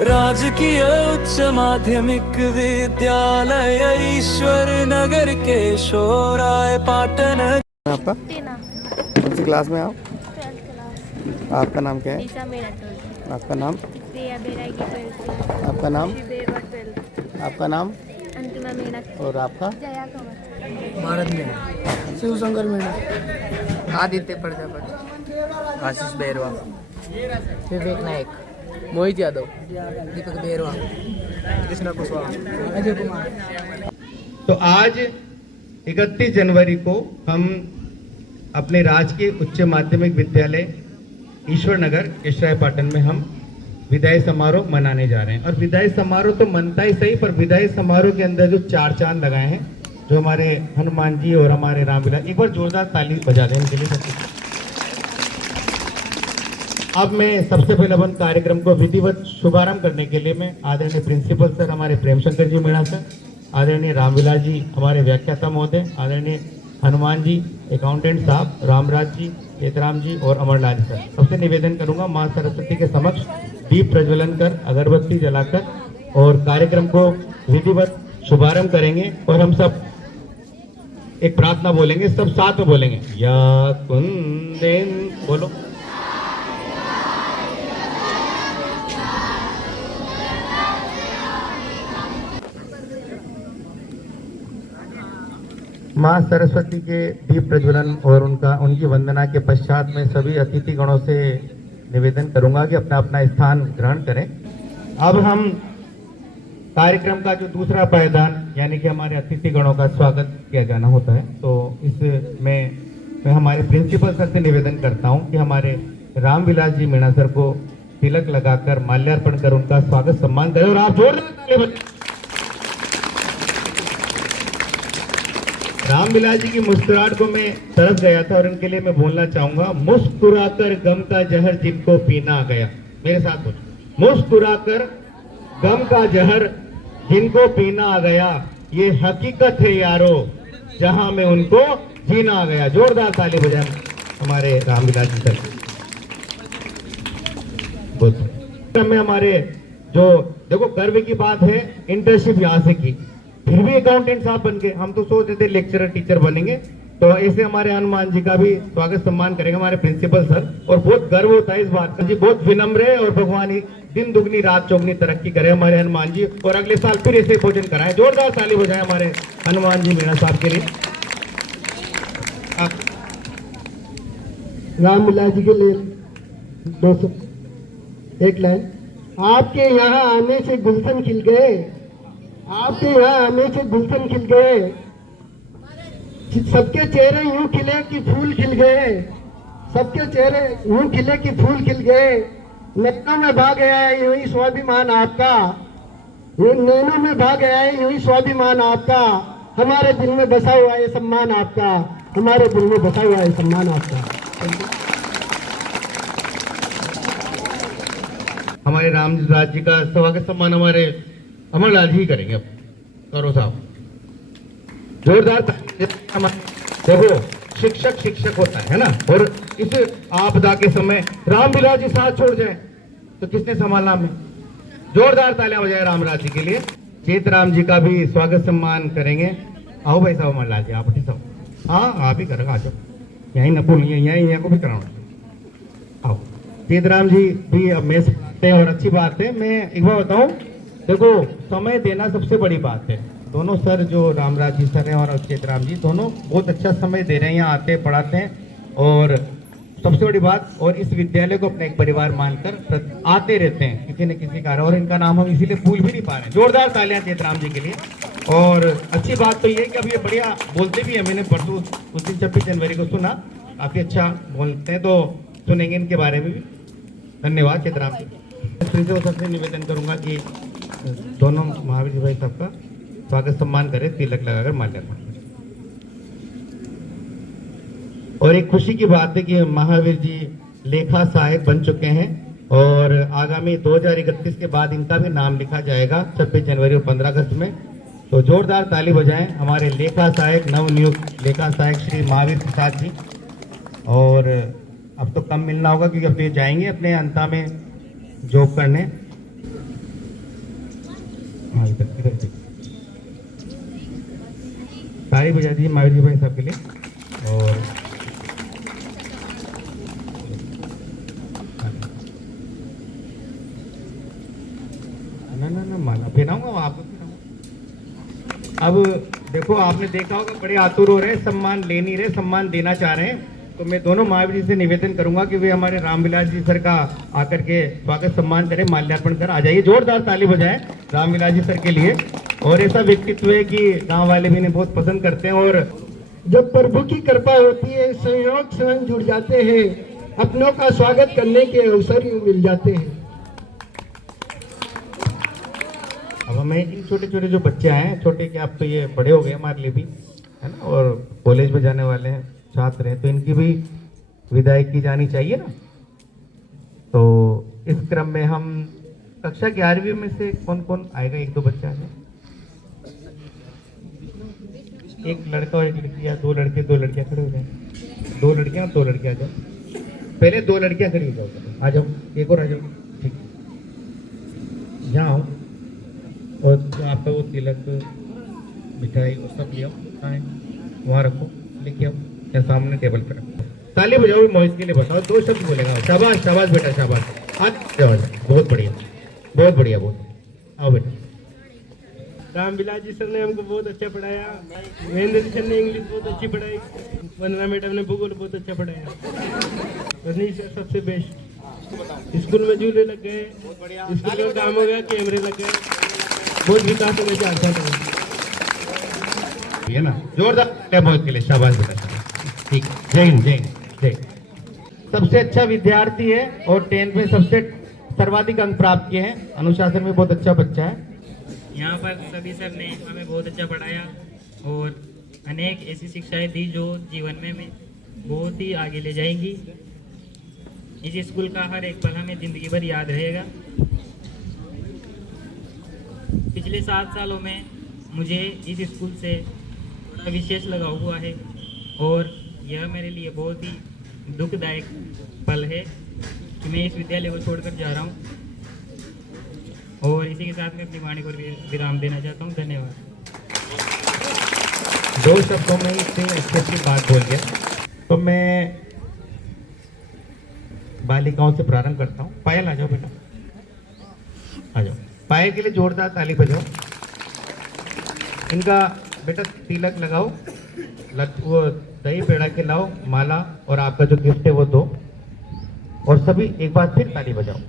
राजकीय उच्च माध्यमिक विद्यालय ईश्वर नगर केशोराय पाटन। आपका टीना, कौन सी क्लास में आप? 12th class. आपका नाम क्या है? ईसा मेरा 12th। आपका नाम? प्रिया बेरागी 12th। आपका नाम? शिवेवा 12th। आपका नाम? अंतिमा मीना। और आपका? जया कंवर। भारत मीणा, शिवशंकर मीणा, आदित्य प्रजापति, आशीष बेरवा, विवेक नायक, मोहित यादव, दीपक बेरवा, कृष्णा कुशवाहा, अजय कुमार। तो आज 31 जनवरी को हम अपने राजकीय उच्च माध्यमिक विद्यालय ईश्वर नगर केशरायपाटन में हम विदाई समारोह मनाने जा रहे हैं। और विदाई समारोह तो मनता ही सही, पर विदाई समारोह के अंदर जो 4 चांद लगाए हैं, जो हमारे हनुमान जी और हमारे रामविलास, एक बार जोरदार ताली बजा दें इनके लिए सबसे। अब मैं सबसे पहले अपन कार्यक्रम को विधिवत शुभारंभ करने के लिए मैं आदरणीय प्रिंसिपल सर हमारे प्रेमशंकर जी मीणा सर, आदरणीय रामविलास जी हमारे व्याख्याता महोदय, आदरणीय हनुमान जी अकाउंटेंट साहब, रामराज जी, केतराम जी और अमरलाल सर, सबसे निवेदन करूंगा मां सरस्वती के समक्ष दीप प्रज्वलन कर अगरबत्ती जलाकर और कार्यक्रम को विधिवत शुभारंभ करेंगे। और हम सब एक प्रार्थना बोलेंगे, सब साथ में बोलेंगे, या कुंदेन, बोलो। मां सरस्वती के दीप प्रज्वलन और उनकी वंदना के पश्चात में सभी अतिथि गणों से निवेदन करूंगा कि अपना अपना स्थान ग्रहण करें। अब हम कार्यक्रम का जो दूसरा पायदान यानी कि हमारे अतिथि गणों का स्वागत किया जाना होता है, तो इसमें मैं हमारे प्रिंसिपल सर से निवेदन करता हूं कि हमारे रामविलास जी मीणा सर को तिलक लगाकर माल्यार्पण कर उनका स्वागत सम्मान करें। और आप जोरदार ताली बजाएं। रामविलास जी की मुस्कुराहट को मैं तरस गया था और इनके लिए मैं बोलना चाहूंगा, मुस्कुराकर गम का जहर जिनको पीना आ गया। मेरे साथ बोलो, मुस्कुराकर गम का जहर जिनको पीना आ गया, ये हकीकत है यारो, जहां में उनको जीना आ गया। जोरदार ताली बजाएं हमारे रामविलास जी सर। में हमारे जो देखो गर्व की बात है, इंटर्नशिप यहाँ से की, फिर भी अकाउंटेंट साहब बन गए। हम तो सोच रहे थे लेक्चरर टीचर बनेंगे, तो ऐसे हमारे हनुमान जी का भी स्वागत सम्मान करेंगे हमारे प्रिंसिपल सर। और बहुत गर्व होता है इस बात का जी, बहुत विनम्र है और भगवान ही दिन दुगनी रात चौगनी तरक्की करे हमारे हनुमान जी, और अगले साल फिर ऐसे भोजन कराएं। जोरदार ताली बजाएं हमारे हनुमान जी मीणा साहब के लिए। रामविलास जी के लिए 200 एक लाइन। आपके यहाँ आने से गुलशन खिल गए, आपके यहाँ आने से गुलशन खिल गए, सबके चेहरे यूं खिले कि फूल खिल गए, सबके चेहरे यूं खिले कि फूल खिल गए। नैनों में भाग गया है यूं ही स्वाभिमान आपका, नैनों में भाग गया है यूं ही स्वाभिमान आपका, हमारे दिल में बसा हुआ है सम्मान आपका, हमारे दिल में बसा हुआ है सम्मान आपका। हमारे रामराज जी का स्वागत सम्मान हमारे अमरलाल जी करेंगे। अब करो साहब, जोरदार। देखो शिक्षक होता है ना, और इस आपदा के समय रामविलास जी साथ छोड़ जाए तो किसने संभालना हमें। जोरदार तालियां बजाए रामराज जी के लिए। चेतराम जी का भी स्वागत सम्मान करेंगे। आओ भाई साहब, अमरलाल जी आप ठीक साहब, हाँ आप ही करेगा, आ जाओ यही न भूलिए, यहीं को भी कराना। आओ चेतराम जी भी अब मेस पढ़ाते हैं और अच्छी बात है। मैं एक बार बताऊं, देखो समय देना सबसे बड़ी बात है। दोनों सर जो रामराज जी सर हैं और चेतराम जी, दोनों बहुत अच्छा समय दे रहे हैं, यहाँ आते हैं पढ़ाते हैं, और सबसे बड़ी बात, और इस विद्यालय को अपना एक परिवार मानकर आते रहते हैं किसी न किसी कारण, और इनका नाम हम इसीलिए भूल भी नहीं पा रहे हैं। जोरदार तालियां चेतराम जी के लिए। और अच्छी बात तो ये है कि अब ये बढ़िया बोलते भी है, मैंने परसों उस दिन 26 जनवरी को सुना, काफी अच्छा बोलते हैं, तो सुनेंगे इनके बारे में भी। धन्यवाद चेतराम जी। फिर से सबसे निवेदन करूंगा कि दोनों महावीर जी भाई साहब का स्वागत सम्मान करें, तिलक लगाकर माल्यार्पण करें। और एक खुशी की बात है कि महावीर जी लेखा सहायक बन चुके हैं, और आगामी 2031 के बाद इनका भी नाम लिखा जाएगा 26 जनवरी और 15 अगस्त में। तो जोरदार ताली बजाएं हमारे लेखा सहायक, नवनियुक्त लेखा सहायक श्री महावीर प्रसाद जी। और अब तो कम मिलना होगा क्योंकि अब ये जाएंगे अपने अंता में जॉब करने। इधर से ताली बजा दी मावी जी भाई साहब के लिए। और ना माला पहनाऊंगा आपको पहनाऊंगा। अब देखो आपने देखा होगा बड़े आतुर हो रहे हैं, सम्मान ले नहीं रहे, सम्मान देना चाह रहे हैं। तो मैं दोनों महावीर जी से निवेदन करूंगा कि वे हमारे रामविलास जी सर का आकर के स्वागत सम्मान करें, माल्यार्पण कर आ जाइए। जोरदार ताली बजाएं रामविलास जी सर के लिए। और ऐसा व्यक्तित्व है कि गांव वाले भी इन्हें बहुत पसंद करते हैं। और जब प्रभु की कृपा होती है, संयोग स्वयं जुड़ जाते हैं, अपनों का स्वागत करने के अवसर यूं मिल जाते हैं। अब हमें इन छोटे छोटे जो बच्चे आए हैं, छोटे के अब तो ये बड़े हो गए हमारे लिए भी, है ना, और कॉलेज में जाने वाले हैं, छात्र हैं, तो इनकी भी विदाई की जानी चाहिए ना। तो इस क्रम में हम कक्षा 11वीं में से कौन कौन आएगा? एक दो बच्चे आ जाए, एक लड़का और एक लड़की, या दो लड़के दो लड़कियां खड़े हो जाए, दो लड़कियां दो लड़के आ जाओ। पहले दो लड़कियां खड़ी हो जाओ, आ जाओ, एक और आ जाओ, ठीक, यहाँ आओ। और जो आपका वो तिलक मिठाई वो सब ले आओ, वहाँ रखो, लेके आओ, या सामने टेबल पे रखो। ताली बजाओ मोहित के लिए, बताओ, दो शब्द बोलेगा। शाबाश शाबाश बेटा शाबाश, बहुत बढ़िया बहुत बढ़िया, बहुत आओ बेटा। रामविलास जी सर ने हमको बहुत अच्छा पढ़ाया, महेंद्र जी सर ने इंग्लिश बहुत अच्छी पढ़ाई, वंदना मैडम ने भूगोल बहुत अच्छा पढ़ाया। रजनीश सर सबसे बेस्ट। स्कूल में झूले लग गए, स्कूल में काम हो गया, कैमरे लग गए, बहुत विकास हो गया 4 साल है ना। जोरदार मोहित के लिए, शाबाश बेटा, ठीक। जय हिंद, जय हिंद, जय। सबसे अच्छा विद्यार्थी है और 10th में सबसे सर्वाधिक अंक प्राप्त किए हैं, अनुशासन में बहुत अच्छा बच्चा है। यहाँ पर सभी सर ने हमें बहुत अच्छा पढ़ाया और अनेक ऐसी शिक्षाएं दी जो जीवन में बहुत ही आगे ले जाएंगी। इस स्कूल का हर एक पल हमें जिंदगी भर याद रहेगा। पिछले 7 सालों में मुझे इस स्कूल से बड़ा विशेष लगाव हुआ है और यह मेरे लिए बहुत ही दुखदायक पल है कि मैं इस विद्यालय को छोड़कर जा रहा हूँ। और इसी के साथ मैं अपनी वाणी को विराम देना चाहता हूँ। धन्यवाद। 2 शब्दों में इतनी अच्छी बात बोल गया। तो मैं बालिकाओं से प्रारंभ करता हूँ। पायल आ जाओ बेटा, आ जाओ। पायल के लिए जोरदार ताली बजाओ। इनका बेटा तिलक लगाओ, वो दही पेड़ा के लाओ, माला, और आपका जो गिफ्ट है वो दो, और सभी एक बार फिर ताली बजाओ।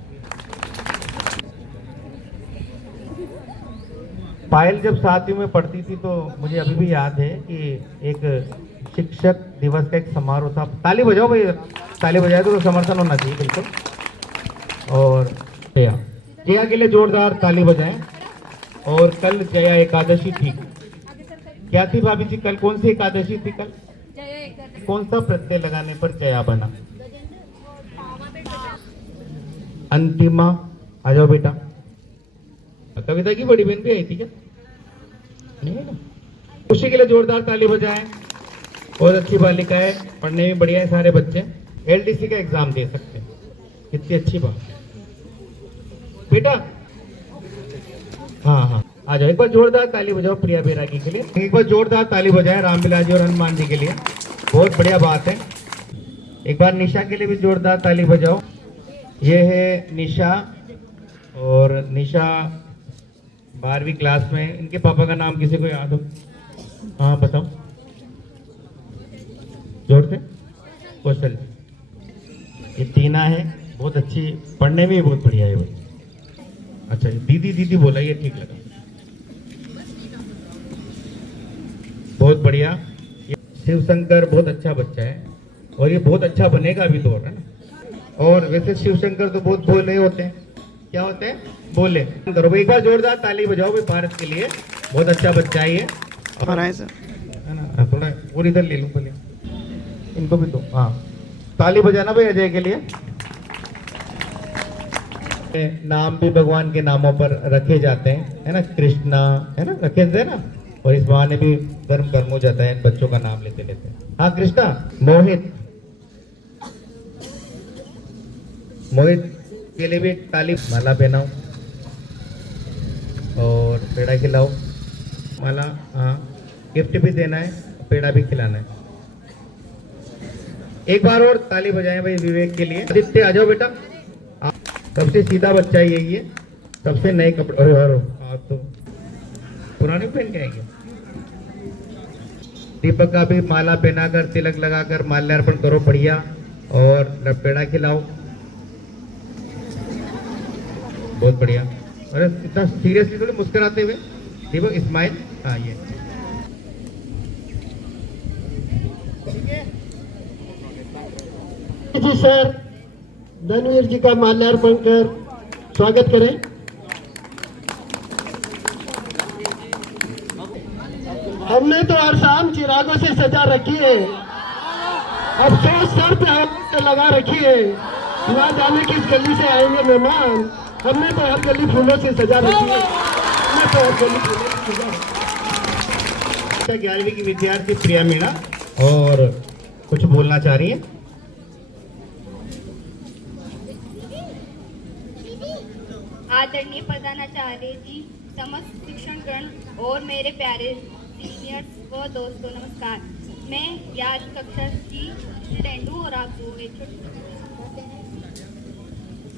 पायल जब 7वीं में पढ़ती थी तो मुझे अभी भी याद है कि एक शिक्षक दिवस का एक समारोह था। ताली बजाओ भाई, ताली बजाए तो समर्थन होना चाहिए बिल्कुल। और जया के लिए जोरदार ताली बजाएं। और कल जया एकादशी थी, क्या थी भाभी जी? कल कौन सी एकादशी थी? कल कौन सा प्रत्यय लगाने पर जया बना? अंतिमा। आ जाओ बेटा। कविता की बड़ी बहन भी आई थी क्या? नहीं है ना। खुशी के लिए जोरदार ताली बजाएं। बहुत अच्छी बालिका है, पढ़ने में बढ़िया है सारे बच्चे, LDC का एग्जाम दे सकते हैं, कितनी अच्छी बात है बेटा। हाँ हाँ, आ जाओ। एक बार जोरदार ताली बजाओ प्रिया बैरागी के लिए। एक बार जोरदार ताली बजाएं रामविलास जी और हनुमान जी के लिए, बहुत बढ़िया बात है। एक बार निशा के लिए भी जोरदार ताली बजाओ। ये है निशा, और निशा 12वीं क्लास में। इनके पापा का नाम किसी को याद हो? हाँ बताओ, जोर से। कौशल। ये टीना है, बहुत अच्छी, पढ़ने में भी बहुत बढ़िया है भाई। अच्छा, दीदी दीदी बोला, ये ठीक लगा, बहुत बढ़िया। ये शिवशंकर बहुत अच्छा बच्चा है और ये बहुत अच्छा बनेगा अभी तो, है ना। और वैसे शिवशंकर तो बहुत भोले होते हैं। क्या होते हैं? बोले। करो एक बार जोरदार ताली बजाओ भाई भारत के लिए, बहुत अच्छा बच्चा है ये, है ना। थोड़ा और इधर ले लूं पहले, इनको भी दो। हाँ, ताली बजाना भाई अजय के लिए। नाम भी भगवान के नामों पर रखे जाते हैं, है ना। कृष्णा, है ना, रखे थे ना। और इस बहाने भी धर्म कर्म हो जाता है बच्चों का नाम लेते लेते। हाँ कृष्णा। मोहित, मोहित के लिए भी ताली। माला पहनाओ। और पेड़ा खिलाओ। माला, हाँ, गिफ्ट भी देना है, पेड़ा भी खिलाना है। एक बार और ताली बजाएं भाई विवेक के लिए। आदित्य आ जाओ बेटा, सबसे सीधा बच्चा यही है, सबसे नए कपड़े, आप तो पुराने पहन के आएंगे। दीपक का भी माला पहनाकर तिलक लगाकर माल्यार्पण करो बढ़िया, और पेड़ा खिलाओ। बहुत बढ़िया। अरे इतना सीरियसली थोड़ी मुस्कुराते हुए, दीपक स्माइल। हाँ ये जी सर, धनवीर जी का माल्यार्पण कर स्वागत करें। हमने तो हर शाम चिरागों से सजा रखी है, अफसोस सर पे हवा से लगा रखी है, ना जाने किस गली से आएंगे मेहमान। हमने तो हर गली फूलों से सजा रखी है, हमने तो हर गली फूलों से सजा। 11वीं की विद्यार्थी प्रिया मीणा और कुछ बोलना चाह रही है। आदरणीय प्रधानाचार्य जी, समस्त शिक्षणगण और मेरे प्यारे सीनियर्स व दोस्तों, नमस्कार। मैं 11वीं कक्षा की स्टूडेंट हूँ और आपको एक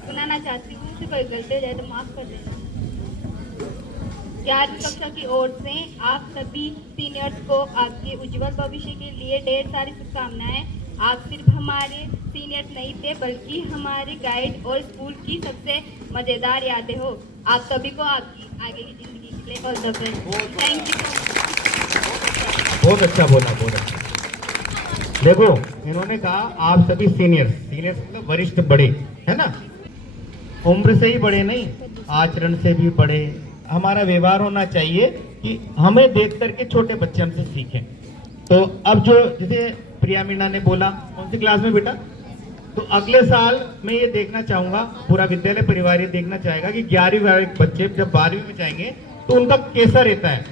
सुनाना चाहती हूँ। मुझसे कोई गलती हो जाए तो माफ कर देना। 11वीं कक्षा की ओर से आप सभी सीनियर्स को आपके उज्जवल भविष्य के लिए ढेर सारी शुभकामनाएं। आप सिर्फ हमारे सीनियर्स नहीं थे, बल्कि हमारे गाइड और स्कूल की सबसे मजेदार यादें हो। आप सभी को आपकी आगे की जिंदगी के लिए all the best. Thank you. बहुत अच्छा बोला, बहुत अच्छा। देखो इन्होंने कहा आप सभी सीनियर्स मतलब वरिष्ठ बड़े, है ना, उम्र से ही बड़े नहीं, आचरण से भी बड़े। हमारा व्यवहार होना चाहिए कि हमें देख करके छोटे बच्चे हमसे सीखें। तो अब जो जैसे प्रिया मीणा ने बोला, कौन सी क्लास में बेटा, तो अगले साल मैं ये देखना चाहूंगा, पूरा विद्यालय परिवार ये देखना चाहेगा कि 11वीं बच्चे जब 12वीं में जाएंगे तो उनका कैसा रहता है।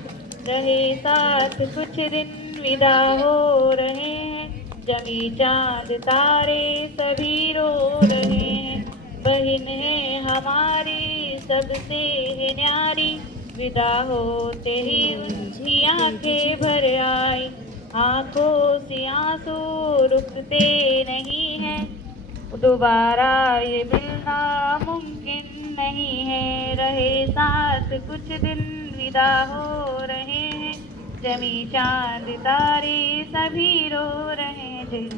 रहे साथ कुछ दिन विदा हो रहे हैं, जमी चांद तारे सभी रो रहे हैं। बहन है हमारी सबसे है न्यारी, विदा होते ही उनकी आंखें भर आई। आंखों से आंसू रुकते नहीं हैं, दोबारा ये मिलना मुमकिन नहीं है। रहे साथ कुछ दिन विदा हो रहे हैं, जमी चांद तारे सभी रो रहे हैं।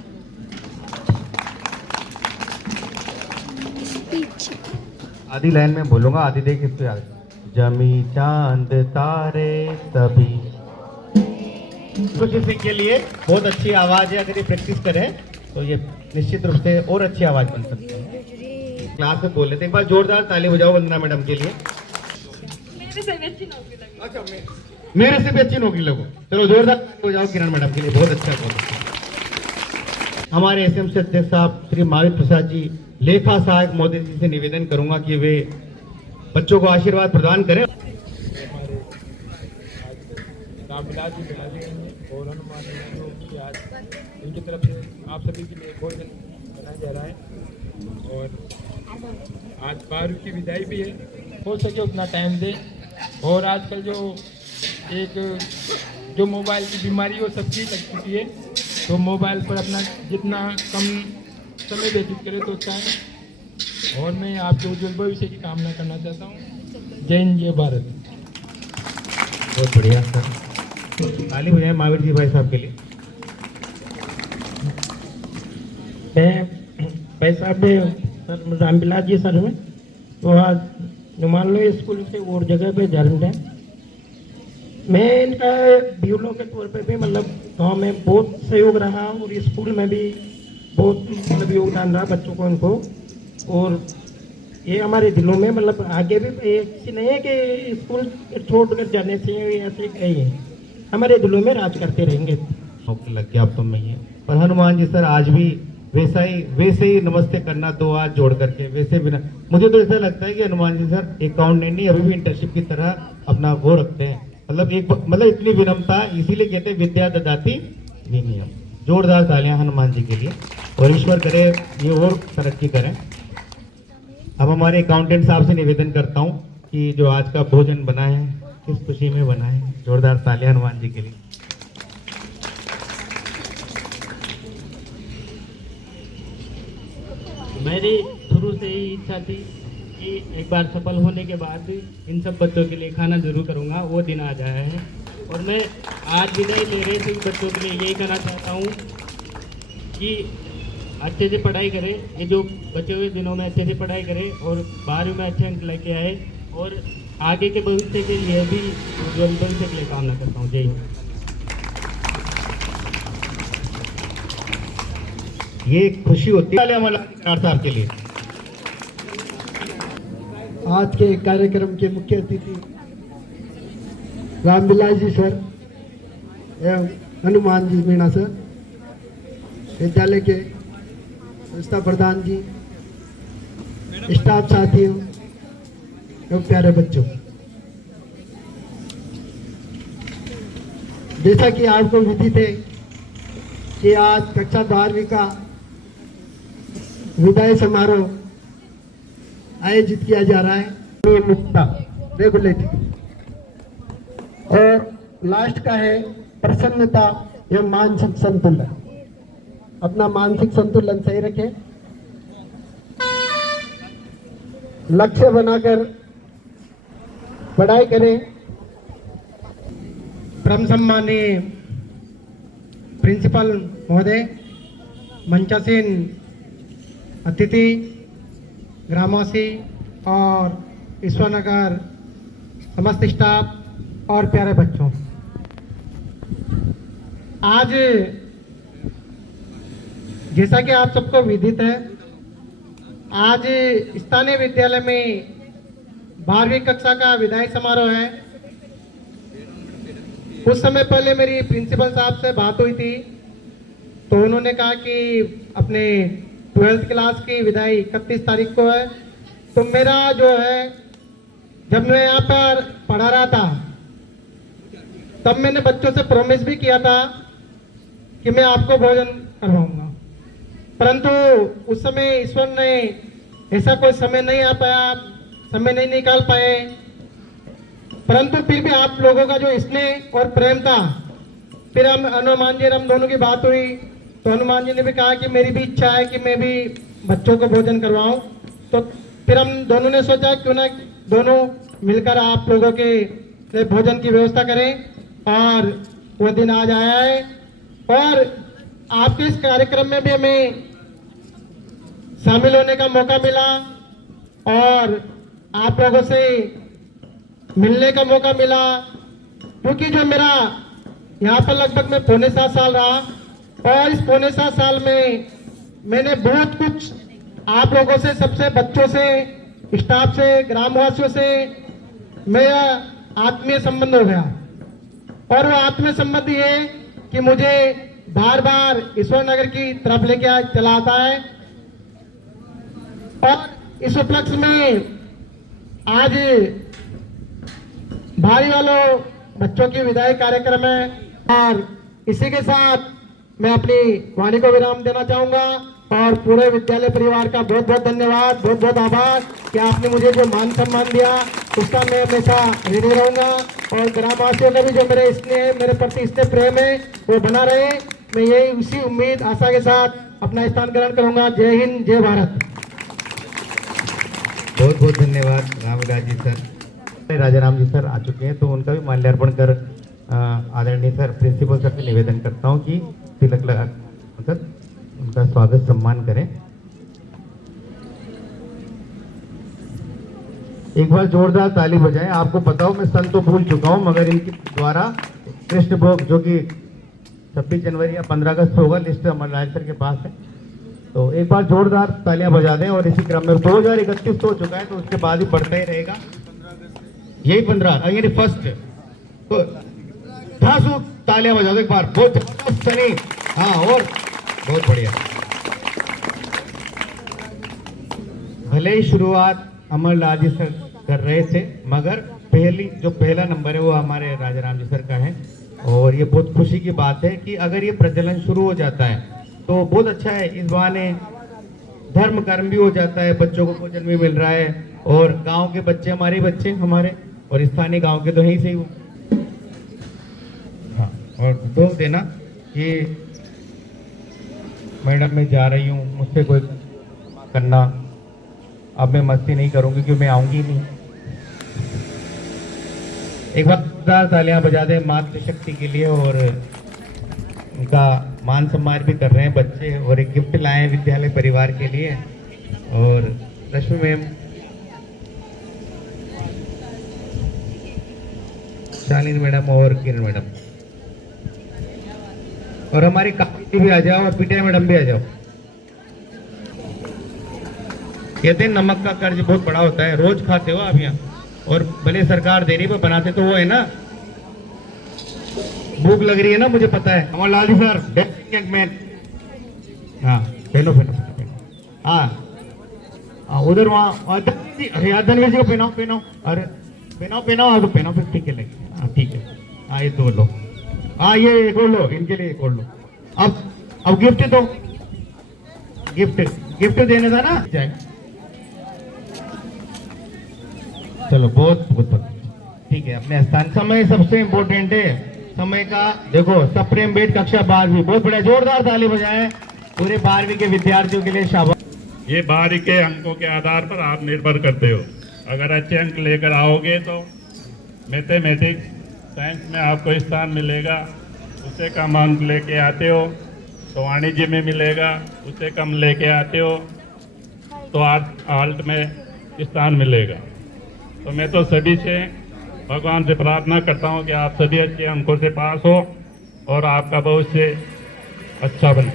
आधी लाइन में बोलूंगा, आधी देख इस पे। जमी चांद तारे सभी, कुछ इसके लिए बहुत अच्छी आवाज है। अगर ये प्रैक्टिस करें तो ये निश्चित रूप से और अच्छी आवाज बन सकती है। क्लास में बोल लेते, एक बार जोरदार ताली बजाओ वंदना मैडम के लिए। मेरे से भी अच्छी नौकरी लगो। चलो जोरदार ताली बजाओ किरण मैडम के लिए, बहुत अच्छा, बहुत अच्छा। हमारे एसएमसी अध्यक्ष साहब श्री महावीर प्रसाद जी, लेखा सहायक महोदय जी से निवेदन करूंगा कि वे बच्चों को आशीर्वाद प्रदान करें। रामविलास जी और हनुमान जी आज इनकी तरफ से आप सभी के लिए भोजन बनाया जा रहा है। और आज 12वीं की विदाई भी है, हो सके उतना टाइम दे। और आजकल जो मोबाइल की बीमारी वो सबकी लग चुकी है, तो मोबाइल पर अपना जितना कम समय व्यतीत करे तो अच्छा है। और मैं आपके उज्जवल भविष्य की कामना करना चाहता हूँ। जय हिंद, जय भारत। बहुत बढ़िया सर, ताली बजाएं महावीर जी भाई साहब के लिए। मैं पैसा पे सर रामविलास जी सर में, तो आज मान लो स्कूल से और जगह पे जन्म है। मैं इनका ब्यूरो के तौर पे भी मतलब गाँव में बहुत सहयोग रहा और स्कूल में भी बहुत मतलब योगदान रहा बच्चों को इनको। और ये हमारे दिलों में मतलब आगे भी ऐसी नहीं है कि स्कूल छोड़कर जाने से ऐसे कहीं है, हमारे दिलों में राज करते रहेंगे। लग गया अब तो मैं ही। पर हनुमान जी सर आज भी वैसे ही नमस्ते करना, दो हाथ जोड़ करके वैसे बिना। मुझे तो ऐसा लगता है कि हनुमान जी सर अकाउंटेंट नहीं, अभी भी इंटर्नशिप की तरह अपना वो रखते हैं। मतलब इतनी विनम्रता, इसीलिए कहते हैं विद्या ददाति विनयम। जोरदार तालियां हनुमान जी के लिए, और ईश्वर करे ये और तरक्की करें। अब हमारे अकाउंटेंट साहब से निवेदन करता हूं कि जो आज का भोजन बना है किस खुशी में बना है। जोरदार तालियां हनुमान जी के लिए। मेरी शुरू से ही इच्छा थी कि एक बार सफल होने के बाद इन सब बच्चों के लिए खाना जरूर करूँगा। वो दिन आ जाया है और मैं आज विदाई ले रहे थे बच्चों के लिए यही कहना चाहता हूँ कि अच्छे से पढ़ाई करें। ये जो बचे हुए दिनों में अच्छे से पढ़ाई करें और 12वीं में अच्छे अंक लेके आए और आगे के भविष्य के लिए भी उज्ज्वल भविष्य के लिए कामना करता हूँ। जय हिंद। ये खुशी होती है मल्हार साहब के लिए। आज के कार्यक्रम के मुख्य अतिथि रामविलास जी सर एवं हनुमान जी मीणा सर, विद्यालय के संस्था प्रधान जी, स्टाफ साथियों एवं प्यारे बच्चों, जैसा कि आपको विदित है कि आज कक्षा 12वीं का विदाई समारोह आयोजित किया जा रहा है। नियमितता रेगुलेटिव और लास्ट का है प्रसन्नता एवं मानसिक संतुलन। अपना मानसिक संतुलन सही रखें, लक्ष्य बनाकर पढ़ाई करें। परम सम्माननीय प्रिंसिपल महोदय, मंचासीन अतिथि, ग्रामवासी और ईश्वरनगर समस्त स्टाफ और प्यारे बच्चों, आज जैसा कि आप सबको विदित है, आज स्थानीय विद्यालय में 12वीं कक्षा का विदाई समारोह है। कुछ समय पहले मेरी प्रिंसिपल साहब से बात हुई थी तो उन्होंने कहा कि अपने 12th क्लास की विदाई 31 तारीख को है। तो मेरा जो है, जब मैं यहाँ पर पढ़ा रहा था तब मैंने बच्चों से प्रॉमिस भी किया था कि मैं आपको भोजन करवाऊंगा, परंतु उस समय ईश्वर ने ऐसा कोई समय नहीं आ पाया, समय नहीं निकाल पाए। परंतु फिर भी आप लोगों का जो स्नेह और प्रेम था, फिर हम हनुमान जी हम दोनों की बात हुई तो हनुमान जी ने भी कहा कि मेरी भी इच्छा है कि मैं भी बच्चों को भोजन करवाऊं। तो फिर हम दोनों ने सोचा क्यों ना दोनों मिलकर आप लोगों के लिए भोजन की व्यवस्था करें और वो दिन आज आया है। और आपके इस कार्यक्रम में भी हमें शामिल होने का मौका मिला और आप लोगों से मिलने का मौका मिला, क्योंकि जो मेरा यहाँ पर लगभग मैं 7.5 साल रहा और इस 7.5 साल में मैंने बहुत कुछ आप लोगों से, सबसे बच्चों से, स्टाफ से, ग्रामवासियों से मेरा आत्मीय संबंध हो गया। और वो आत्मीय संबंध ये कि मुझे बार बार ईश्वरनगर की तरफ लेके चला आता है। और इस उपलक्ष्य में आज भाई वालों बच्चों की विदाई कार्यक्रम है और इसी के साथ मैं अपनी वाणी को विराम देना चाहूंगा और पूरे विद्यालय परिवार का बहुत बहुत धन्यवाद, बहुत बहुत आभार कि आपने मुझे जो मान सम्मान दिया उसका मैं हमेशा ऋणी रहूंगा। और ग्रामवासियों का भी जो मेरे स्नेह, मेरे प्रति स्नेह प्रेम है वो बना रहे। मैं यही उसी उम्मीद आशा के साथ अपना स्थान ग्रहण करूंगा। जय हिंद, जय भारत। बहुत बहुत धन्यवाद रामविलास जी सर। राजाराम जी सर आ चुके हैं तो उनका भी माल्यार्पण कर आदरणीय सर प्रिंसिपल सर से निवेदन करता हूं कि तिलक लगा मतलब उनका स्वागत सम्मान करें। एक बार जोरदार ताली बजाएं। आपको पता हो मैं सन तो भूल चुका हूं मगर इनके द्वारा कृष्ण भोग जो कि 26 जनवरी या 15 अगस्त होगा, लिस्ट अमरलाल सर के पास है, तो एक बार जोरदार तालियां बजा दें। और इसी क्रम में 2031 तो हो चुका है तो उसके बाद ही बढ़ता ही रहेगा। यही 15 यानी फर्स्ट, तो धासु तालियां बजा दो एक बार, बहुत सनी। हाँ, और बहुत बढ़िया। भले ही शुरुआत अमरलाल जी सर कर रहे थे मगर पहला नंबर है वो हमारे राजाराम जी सर का है। और ये बहुत खुशी की बात है कि अगर ये प्रचलन शुरू हो जाता है तो बहुत अच्छा है। इस बहाने धर्म कर्म भी हो जाता है, बच्चों को भोजन भी मिल रहा है और गांव के बच्चे, हमारे और स्थानीय गांव के तो यहीं से ही वो। हाँ, और दोष देना कि मैडम मैं जा रही हूँ, मुझसे कोई करना, अब मैं मस्ती नहीं करूंगी क्योंकि मैं आऊंगी नहीं। एक बार तालियां बजा दें मातृशक्ति के लिए, और उनका मान सम्मान भी कर रहे हैं बच्चे, और एक गिफ्ट लाए हैं विद्यालय परिवार के लिए। और रश्मि मैम, शालिनी मैडम और किरण मैडम, और हमारी काकी भी आ जाओ, और पीटे मैडम भी आ जाओ। कहते हैं नमक का कर्ज बहुत बड़ा होता है, रोज खाते हो आप यहाँ, और भले सरकार दे रही है बनाते तो वो है ना। भूख लग रही है ना, मुझे पता है। अमर लाल जी सर, मैन, हाँ पहनो पहनो पहनो, हाँ उधर वहाँ धनवीर जी को पहनाओ पहनाओ, अरे पहनाओ पहनाओ, तो पहनाओ फिर ठीक है लगे। हाँ ठीक है, हाँ ये दो लो, हाँ ये एक और लो, इनके लिए एक और लो। अब गिफ्ट दो, गिफ्ट देने था ना। चलो बहुत बहुत ठीक है, अपने स्थान। समय सबसे इम्पोर्टेंट है, समय का देखो। सप्रेम बेट कक्षा 12वीं, बहुत बड़ा जोरदार ताली बजाएं पूरे 12वीं के विद्यार्थियों के लिए। शाबाश। ये 12वीं के अंकों के आधार पर आप निर्भर करते हो। अगर अच्छे अंक लेकर आओगे तो मैथमेटिक्स साइंस में आपको स्थान मिलेगा, उससे कम अंक लेके आते हो तो वाणिज्य में मिलेगा, उससे कम लेके आते हो तो आर्ट में स्थान मिलेगा। तो मैं तो सभी से भगवान से प्रार्थना करता हूँ कि आप सभी अच्छे अंकों से पास हो और आपका भविष्य अच्छा बने।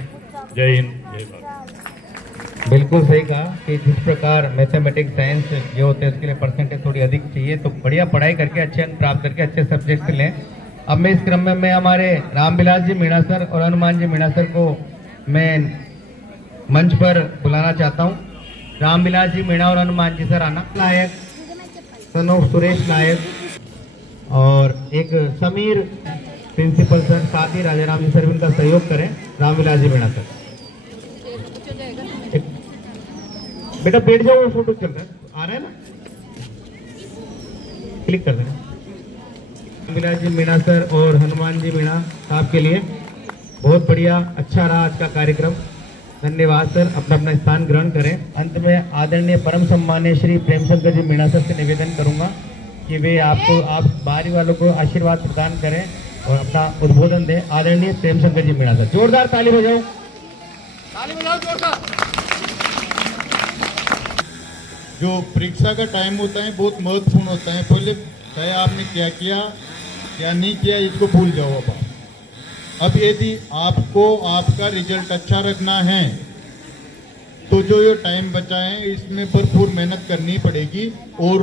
जय हिंद, जय भारत। बिल्कुल सही कहा कि जिस प्रकार मैथमेटिक्स साइंस ये होते हैं उसके लिए परसेंटेज थोड़ी अधिक चाहिए, तो बढ़िया पढ़ाई करके अच्छे अंक प्राप्त करके अच्छे सब्जेक्ट लें। अब मैं इस क्रम में मैं हमारे रामविलास जी मीणा सर और हनुमान जी मीणा सर को मैं मंच पर बुलाना चाहता हूँ। रामविलास जी मीणा और हनुमान जी सर आना। नायक सन ऑफ सुरेश नायक और एक समीर प्रिंसिपल सर, साथ ही राजा राम जी सर इनका सहयोग करें। रामविलास जी मीणा सर, बेटा बैठ जाओ, वो फोटो चल रहा है, आ रहा है ना, क्लिक कर देना। रामविलास जी मीणा सर और हनुमान जी मीणा साहब के लिए बहुत बढ़िया, अच्छा रहा आज का कार्यक्रम। धन्यवाद सर, अपना अपना स्थान ग्रहण करें। अंत में आदरणीय परम सम्माननीय श्री प्रेमशंकर जी मीणा सर से निवेदन करूंगा कि वे आपको, आप 12वीं वालों को आशीर्वाद प्रदान करें और अपना उद्बोधन दें। आदरणीय प्रेमशंकर जी मीणा सर, जोरदार ताली बजाओ, ताली बजाओ जोरदार। जो परीक्षा का टाइम होता है बहुत महत्वपूर्ण होता है। पहले चाहे आपने क्या किया क्या नहीं किया इसको भूल जाओ। अब यदि आपको आपका रिजल्ट अच्छा रखना है तो जो ये टाइम बचा है इसमें भरपूर मेहनत करनी पड़ेगी और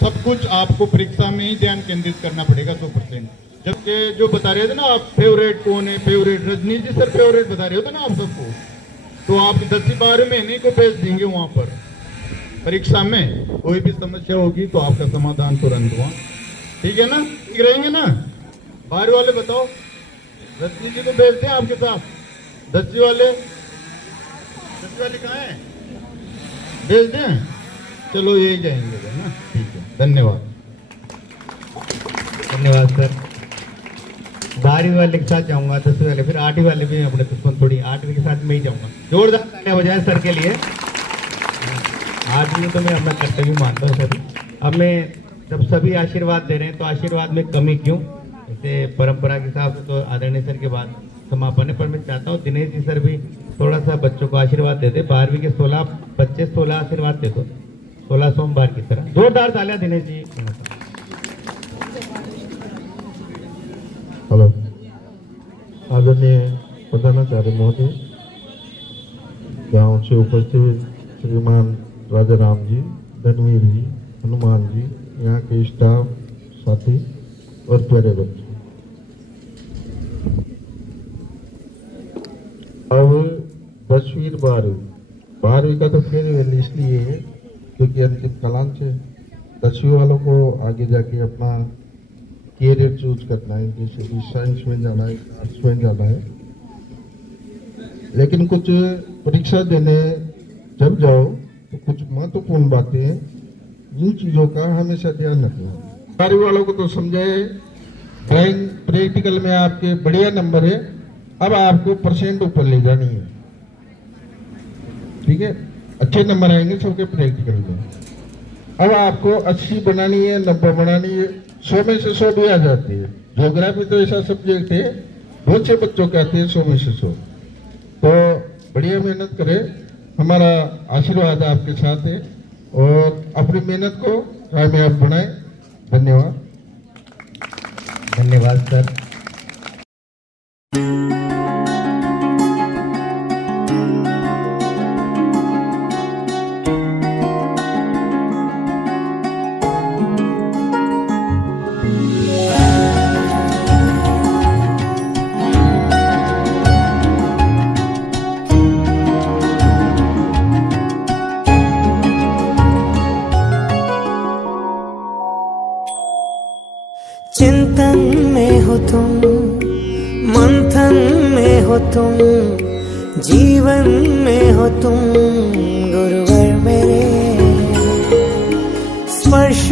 सब कुछ आपको परीक्षा में ही ध्यान केंद्रित करना पड़ेगा 100%। जबकि जो बता रहे थे ना आप, फेवरेट कौन है, फेवरेट रजनीश जी सर फेवरेट बता रहे थे ना आप सबको, तो आप 10-12 महीने को भेज देंगे वहाँ पर परीक्षा में। कोई भी समस्या होगी तो आपका समाधान तुरंत हुआ, ठीक है ना, ठीक रहेंगे ना। 12 वाले बताओ, रजनी जी को भेजते हैं आपके साथ, 10 वाले कहाँ हैं, भेज दें, चलो यही जाएंगे ना, ठीक है, धन्यवाद। धन्यवाद सर। 12वीं वाले के साथ जाऊंगा, 10वीं वाले, फिर 8वीं वाले भी अपने दुश्मन थोड़ी, 8वीं के साथ मैं ही जाऊंगा। जोरदार तालियां बजाएं सर के लिए। 8वीं तो मैं अपना कर्तव्य मानता हूँ सभी। अब मैं जब सभी आशीर्वाद दे रहे हैं तो आशीर्वाद में कमी क्यों, जैसे परंपरा के हिसाब से तो आदरणीय सर के बाद समापन है, पर मैं चाहता हूँ दिनेश जी सर भी थोड़ा सा बच्चों को आशीर्वाद देते। 12वीं के 16 बच्चे 16 आशीर्वाद दे दो, 16 सोमवार की तरह। जोरदार तालियां दिनेश जी। हेलो, आदरणीय प्रधानाचार्य महोदय, गांव से उपस्थित श्रीमान राजा राम जी, धनवीर जी, हनुमान जी, यहाँ के स्टाफ साथी और प्यारे बच्चे, अब 10वीं 12वीं का तो फेयरवेल इसलिए है क्योंकि अंतिम कालांश है। 10वीं वालों को आगे जाके अपना कैरियर चूज करना है, जैसे कि साइंस में जाना है, आर्ट्स में जाना है, लेकिन कुछ परीक्षा देने जब जाओ तो कुछ महत्वपूर्ण बातें हैं, जिन चीज़ों का हमेशा ध्यान रखना है। बारी वालों को तो समझाए, ड्राइंग प्रैक्टिकल में आपके बढ़िया नंबर है, अब आपको परसेंट ऊपर ले जानी है, ठीक है। अच्छे नंबर आएंगे सबके प्रैक्टिकल में। अब आपको 80 बनानी है, 90 बनानी है, 100 में से 100 भी आ जाती है। ज्योग्राफी तो ऐसा सब्जेक्ट है, बहुत से बच्चों के आते हैं 100 में से 100। तो बढ़िया मेहनत करें, हमारा आशीर्वाद आपके साथ है और अपनी मेहनत को कामयाब बनाएं। धन्यवाद। धन्यवाद सर। चिंतन में हो तुम, मंथन में हो तुम, जीवन में हो तुम गुरुवर मेरे। स्पर्श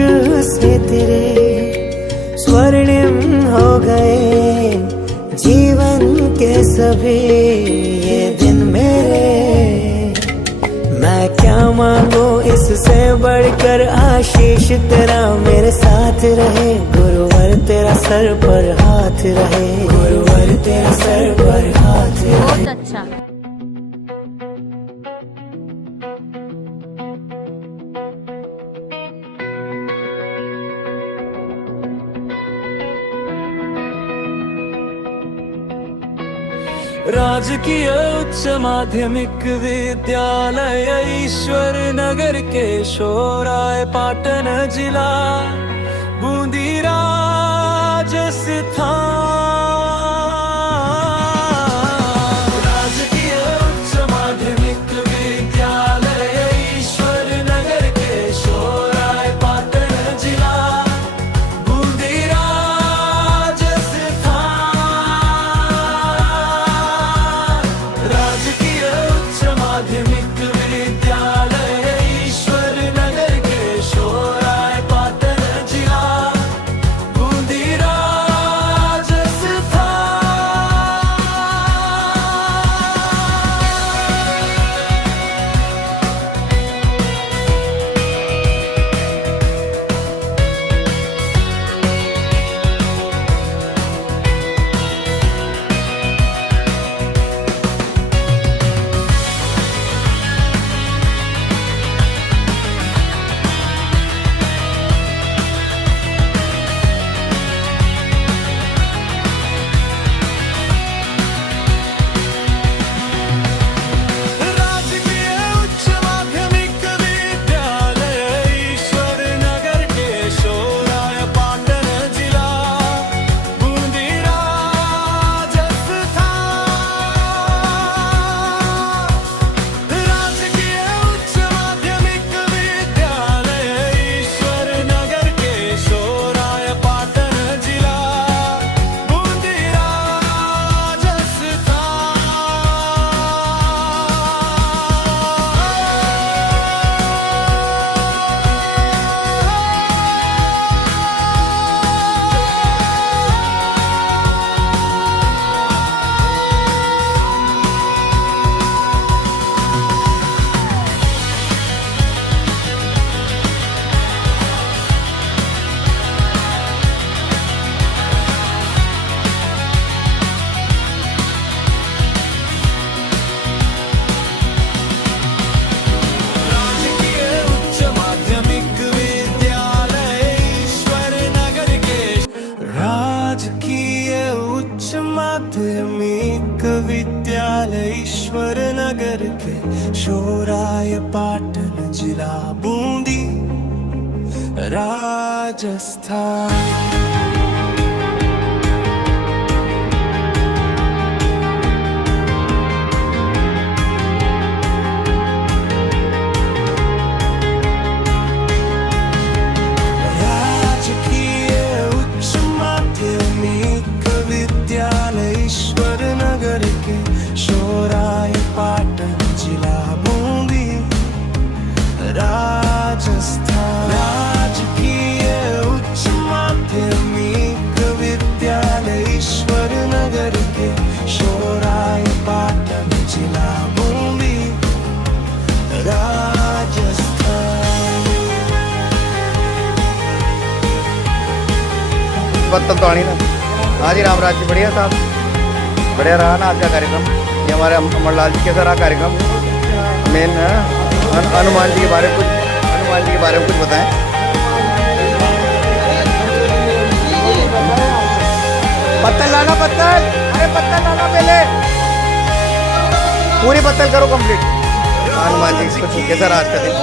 से तेरे स्वर्णिम हो गए जीवन के सभी ये दिन मेरे। मैं क्या मांगू इससे बढ़कर आशीष तेरा मेरे साथ रहे। गुरुवर तेरा सर पर हाथ रहे, गुरुवर तेरा सर पर हाथ रहे। बहुत अच्छा। राजकीय उच्च माध्यमिक विद्यालय ईश्वर नगर के शोराय पाटन जिला बूंदी राजस्थान। राजकीय उच्च माध्यमिक विद्यालय ईश्वर नगर के शोराय पाटन जिला बूंदी राजस्थान। राजकीय उच्च माध्यमिक विद्यालय ईश्वर नगर के शोराय पाटन जिला बूंदी माध्यमिक विद्यालय ईश्वर नगर के शोराय पाटन जिला बूंदी राजस्थान। ईश्वर नगर के शोराय पाटन जिला बूंदी राजस्थान। राजकीय उच्च पत्तल तो आनी ना। हाँ जी रामराज जी, बढ़िया साहब, बढ़िया रहा ना आज का कार्यक्रम। ये हमारे अमरलाल जी कैसा रहा कार्यक्रम? मेन हनुमान जी के बारे में कुछ बताएं। पत्तल लाना, पत्तल, अरे पत्तल लाना पहले, पूरी पत्तल करो कंप्लीट। हनुमान जी कुछ कैसा रहा आज का दिन?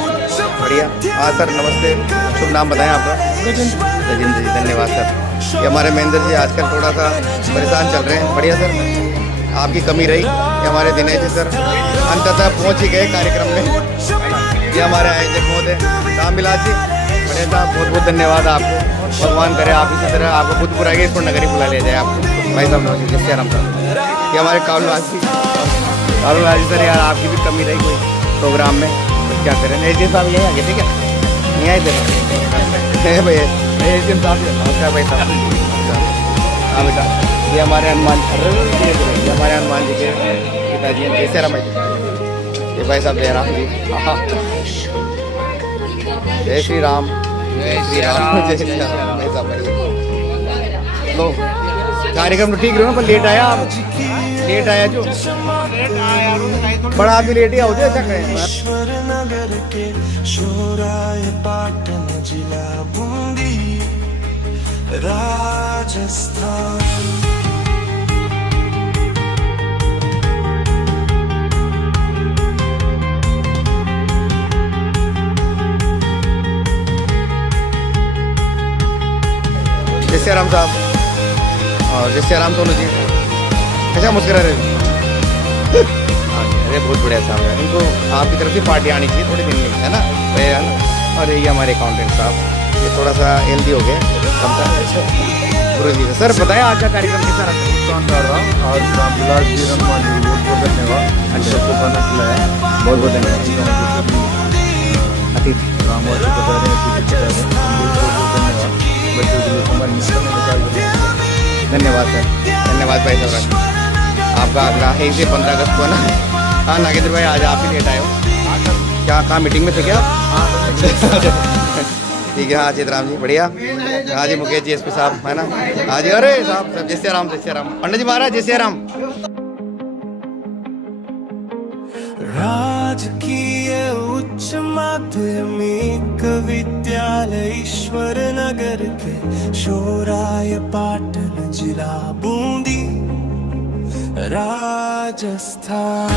बढ़िया। हाँ सर नमस्ते, शुभ नाम बताएं आपका? राजेंद्र जी, धन्यवाद सर। ये हमारे महेंद्र जी आजकल थोड़ा सा परेशान चल रहे हैं। बढ़िया सर, आपकी कमी रही। ये हमारे दिनेश जी सर अंततः पहुंच ही गए कार्यक्रम में। ये हमारे आयोजक महोदय रामविलास जी, बढ़िया साहब, बहुत बहुत धन्यवाद आपको। भगवान करे आप इसी तरह आपको बुद्ध पुराई के स्वर्ण नगरी बुला लिया जाए आपको। भाई साहब नमस्ते, जय राम साहब। ये हमारे कालूलाल जी सर, यार आपकी भी कमी रही कोई प्रोग्राम में, तो क्या करें। एजीएम साहब यहीं आगे, ठीक है, नहीं आए थे भैया। एजीएम साहब नमस्कार भाई साहब। हाँ बेटा, ये हमारे हनुमान जी के पिताजी हैं, जय राम भाई। ये भाई साहब जय राम जी। हाँ, जय श्री राम, जय श्री राम, जय श्री राम भाई साहब। तो कार्यक्रम तो ठीक रहो ना, पर लेट आया आप, लेट आया जो बड़ा आदमी लेट ही आओ जो, ऐसा करें। ईश्वर नगर के शोराय पाटन जिला बूंदी राजस्थान। जय श्री राम साहब और जय श्री राम सोनू जी, कैसा मुस्कुरा रहे? अरे बहुत बढ़िया साहब है, इनको आपकी तरफ से पार्टी आनी चाहिए थोड़े दिन में, है ना भैया? और ये हमारे अकाउंटेंट साहब, ये थोड़ा सा हेल्दी हो गए गुरु जी। सर बताएं आज का कार्यक्रम कैसा रहा? शानदार रहा। आज रामविलास जी, हनुमान जी बहुत बहुत धन्यवाद। सबको खाना खिलाया, बहुत बहुत धन्यवाद। अतिथि रामवास जी बता रहे हैं, बहुत बहुत धन्यवाद। बच्चों के लिए समय निकाल रहे। धन्यवाद सर, धन्यवाद भाई साहब। आपका अगला 1 से 15 अगस्त को ना। हाँ नागेंद्र भाई, आज आप ही लेट आए हो क्या? कहाँ मीटिंग में थे क्या? ठीक है। हाँ चितराम जी बढ़िया। हाँ जी मुकेश जी एसपी साहब, है ना? हाँ जी, अरे साहब जय श्री राम, जय श्री राम। पंडित जी महाराज जय श्री राम। राजकीय उच्च माध्यमिक विद्यालय ईश्वर नगर के शोराय पाटन जिला बूंदी राजस्थान।